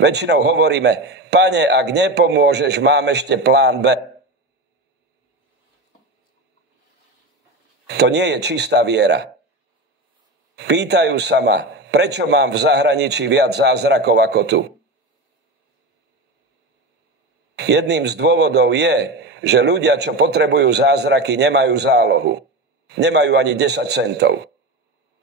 Väčšinou hovoríme, Pane, ak nepomôžeš, mám ešte plán B. To nie je čistá viera. Pýtajú sa ma, prečo mám v zahraničí viac zázrakov ako tu. Jedným z dôvodov je, že ľudia, čo potrebujú zázraky, nemajú zálohu. Nemajú ani 10 centov.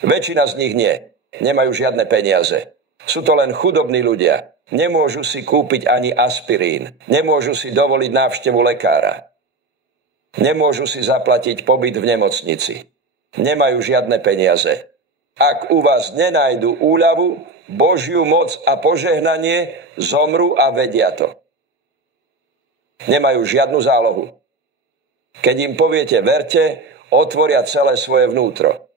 Väčšina z nich nie. Nemajú žiadne peniaze. Sú to len chudobní ľudia. Nemôžu si kúpiť ani aspirín. Nemôžu si dovoliť návštevu lekára. Nemôžu si zaplatiť pobyt v nemocnici. Nemajú žiadne peniaze. Ak u vás nenajdu úľavu, Božiu moc a požehnanie, zomrú a vedia to. Nemajú žiadnu zálohu. Keď im poviete verte, otvoria celé svoje vnútro.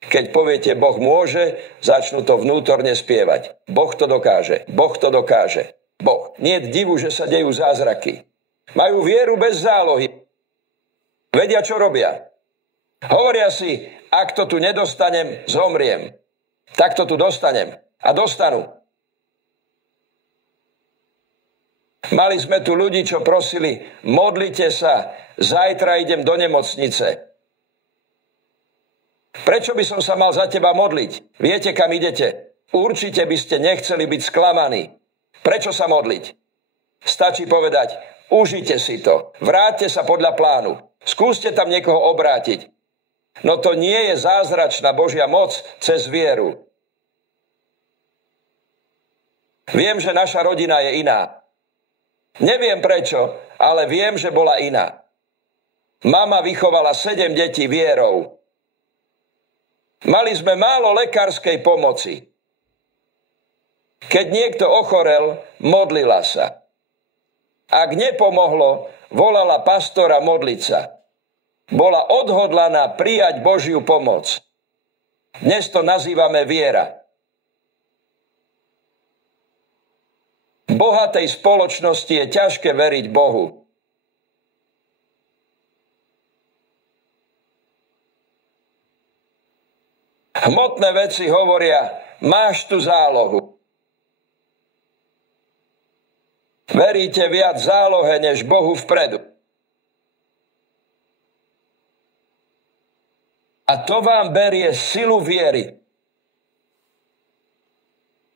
Keď poviete Boh môže, začnú to vnútorne spievať. Boh to dokáže, Boh to dokáže. Boh. Nie je divu, že sa dejú zázraky. Majú vieru bez zálohy. Vedia, čo robia. Hovoria si, ak to tu nedostanem, zomriem. Tak to tu dostanem. A dostanú. Mali sme tu ľudí, čo prosili, modlite sa, zajtra idem do nemocnice. Prečo by som sa mal za teba modliť? Viete, kam idete? Určite by ste nechceli byť sklamaní. Prečo sa modliť? Stačí povedať, užite si to, vráťte sa podľa plánu, skúste tam niekoho obrátiť. No to nie je zázračná Božia moc cez vieru. Viem, že naša rodina je iná. Neviem prečo, ale viem, že bola iná. Mama vychovala 7 detí vierou. Mali sme málo lekárskej pomoci. Keď niekto ochorel, modlila sa. Ak nepomohlo, volala pastora modliť sa. Bola odhodlaná prijať Božiu pomoc. Dnes to nazývame viera. V bohatej spoločnosti je ťažké veriť Bohu. Hmotné veci hovoria, máš tu zálohu. Veríte viac zálohe, než Bohu vpredu. A to vám berie silu viery.